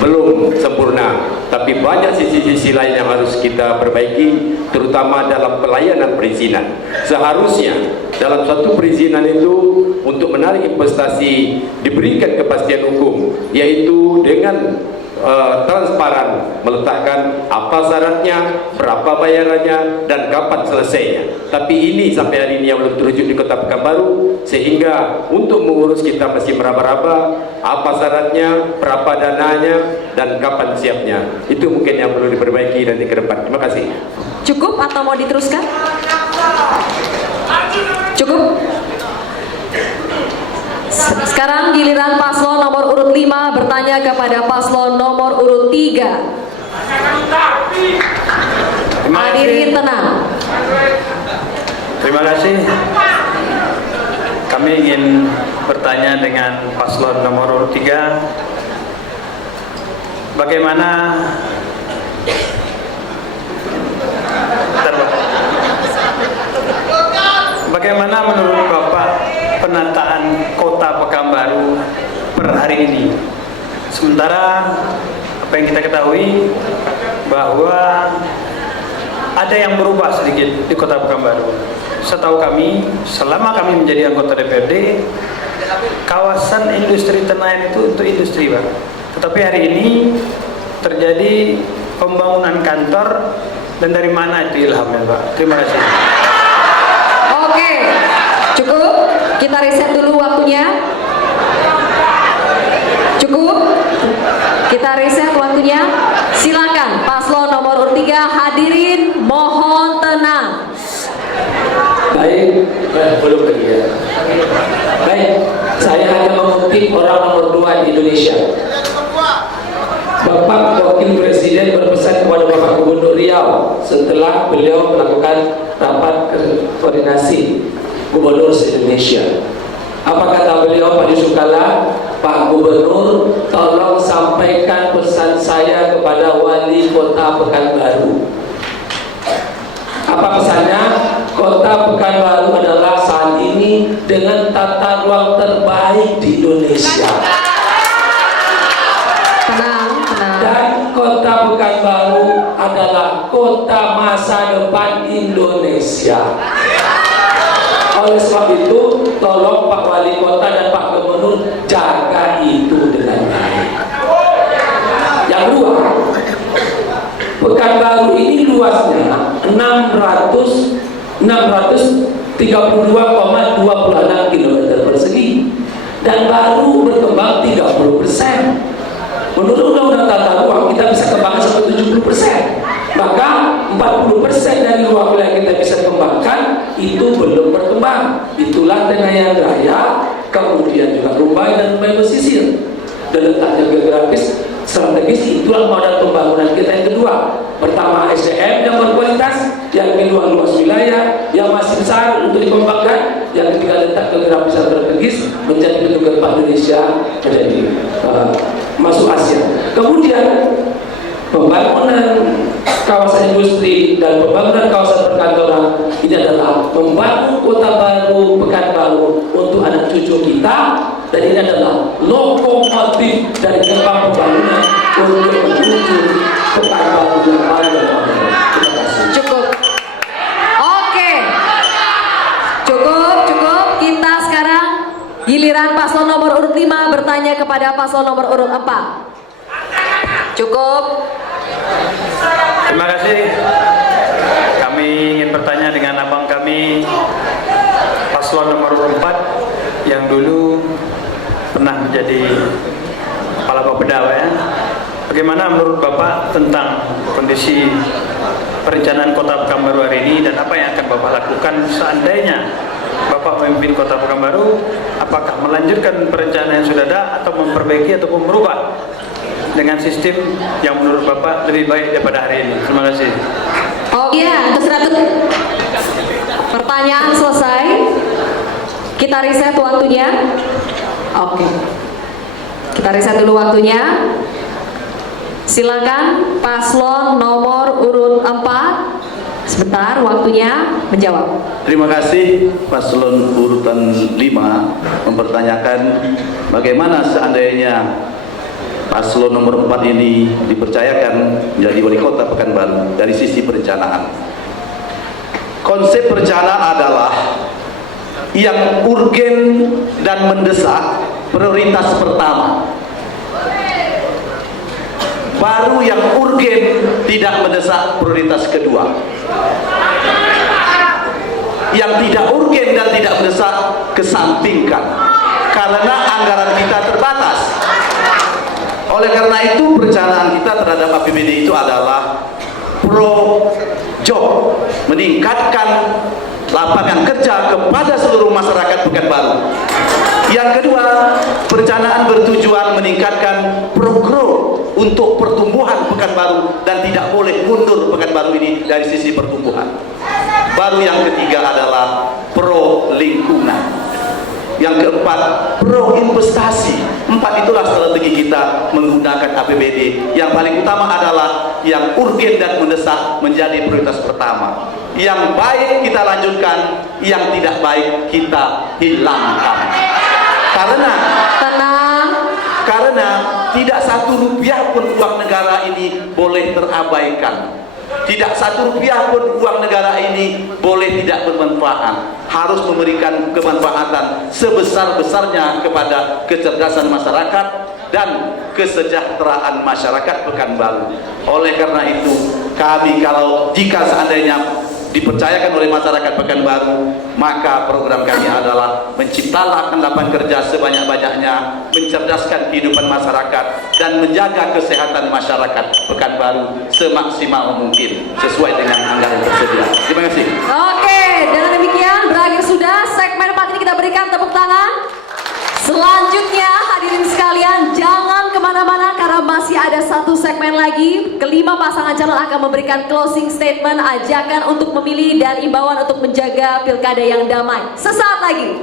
belum sempurna, tapi banyak sisi-sisi lain yang harus kita perbaiki, terutama dalam pelayanan perizinan. Seharusnya dalam satu perizinan itu untuk menarik investasi diberikan kepastian hukum, yaitu dengan transparan, meletakkan apa syaratnya, berapa bayarannya, dan kapan selesainya. Tapi ini sampai hari ini yang belum terwujud di Kota Pekanbaru, sehingga untuk mengurus kita masih meraba-raba apa syaratnya, berapa dananya, dan kapan siapnya. Itu mungkin yang perlu diperbaiki nanti ke depan. Terima kasih. Cukup atau mau diteruskan? Cukup. Sekarang giliran paslon nomor urut 5 bertanya kepada paslon nomor urut 3. Hadirin tenang. Terima kasih. Kami ingin bertanya dengan paslon nomor urut 3. Bagaimana menurut Bapak penataan Kota Pekanbaru per hari ini? Sementara apa yang kita ketahui bahwa ada yang berubah sedikit di Kota Pekanbaru. Setahu kami, selama kami menjadi anggota DPRD, kawasan industri Tenayan itu untuk industri, Pak. Tetapi hari ini terjadi pembangunan kantor, dan dari mana itu ilhamnya, Pak? Terima kasih. Oke, cukup. Kita riset dulu waktunya. Cukup. Kita riset waktunya. Silakan paslon nomor urut 3, hadirin mohon tenang. Baik, belum lagi ya. Baik, saya hanya mengutip orang nomor 2 di Indonesia. Bapak Wakil Presiden berpesan kepada Bapak Gubernur Riau setelah beliau melakukan rapat koordinasi Gubernur se-Indonesia. Apa kata beliau Pak Yusuf Kalla? Pak Gubernur, tolong sampaikan pesan saya kepada Wali Kota Pekanbaru. Apa pesannya? Kota Pekanbaru adalah saat ini dengan tata ruang terbaik di Indonesia. Tenang, tenang. Dan Kota Pekanbaru adalah kota masa depan Indonesia. Oleh sebab itu, tolong Pak Wali Kota dan Pak Gubernur jaga itu dengan baik. Yang kedua, Pekanbaru ini luasnya 632,26 km persegi dan baru berkembang 30%. Menurut Undang-Undang Tata Ruang kita bisa kembangkan sampai 70%. Maka 40% dari ruang wilayah kita bisa kembangkan itu belum berkembang. Itulah Tenayan Raya, kemudian juga Rumbai dan Rumbai Pesisir. Dan letaknya geografis strategis, itulah modal pembangunan kita yang kedua. Pertama SDM yang berkualitas, yang kedua luas wilayah yang masih besar untuk dikembangkan, yang ketiga letak geografis strategis menjadi pintu gerbang Indonesia menjadi masuk Asia. Kemudian pembangunan kawasan industri dan pembangunan kawasan perkantoran ini adalah membangun kota baru Pekanbaru untuk anak cucu kita, dan ini adalah lokomotif dari gerbang pembangunan untuk menuju Pekanbaru yang baru dan modern. Terima kasih. Cukup. Oke. Cukup. Kita sekarang giliran paslon nomor urut 5 bertanya kepada paslon nomor urut 4. Cukup. Terima kasih. Kami ingin bertanya dengan abang kami paslon nomor 4 yang dulu pernah menjadi kepala Bapeda, ya. Bagaimana menurut Bapak tentang kondisi perencanaan Kota Pekanbaru hari ini, dan apa yang akan Bapak lakukan seandainya Bapak memimpin Kota Pekanbaru? Apakah melanjutkan perencanaan yang sudah ada atau memperbaiki ataupun merubah dengan sistem yang menurut Bapak lebih baik daripada hari ini? Terima kasih. Oh iya, pertanyaan selesai. Kita reset waktunya. Oke. Kita reset dulu waktunya. Silakan paslon nomor urut 4. Sebentar, waktunya menjawab. Terima kasih. Paslon urutan 5 mempertanyakan bagaimana seandainya paslon nomor 4 ini dipercayakan menjadi wali kota Pekanbaru dari sisi perencanaan. Konsep perencanaan adalah yang urgen dan mendesak prioritas pertama. Baru yang urgen tidak mendesak prioritas kedua. Yang tidak urgen dan tidak mendesak kesampingkan karena anggaran kita terbatas. Oleh karena itu perencanaan kita terhadap APBD itu adalah pro job, meningkatkan lapangan kerja kepada seluruh masyarakat Pekanbaru. Yang kedua, perencanaan bertujuan meningkatkan pro-growth untuk pertumbuhan Pekanbaru dan tidak boleh mundur Pekanbaru ini dari sisi pertumbuhan. Baru yang ketiga adalah pro lingkungan. Yang keempat, pro investasi. 4 itulah strategi kita menggunakan APBD. Yang paling utama adalah yang urgen dan mendesak menjadi prioritas pertama. Yang baik kita lanjutkan, yang tidak baik kita hilangkan. Karena tidak satu rupiah pun uang negara ini boleh terabaikan. Tidak satu rupiah pun uang negara ini boleh tidak bermanfaat. Harus memberikan kemanfaatan sebesar-besarnya kepada kecerdasan masyarakat dan kesejahteraan masyarakat Pekanbaru. Oleh karena itu, kami jika seandainya dipercayakan oleh masyarakat Pekanbaru, maka program kami adalah menciptakan lapangan kerja sebanyak-banyaknya, mencerdaskan kehidupan masyarakat, dan menjaga kesehatan masyarakat Pekanbaru semaksimal mungkin sesuai dengan anggaran tersedia. Terima kasih. Oke, dengan demikian berakhir sudah segmen 4 ini. Kita berikan tepuk tangan. Selanjutnya hadirin sekalian, jangan kemana-mana karena masih ada satu segmen lagi. Kelima pasangan calon akan memberikan closing statement, ajakan untuk memilih dan imbauan untuk menjaga pilkada yang damai. Sesaat lagi.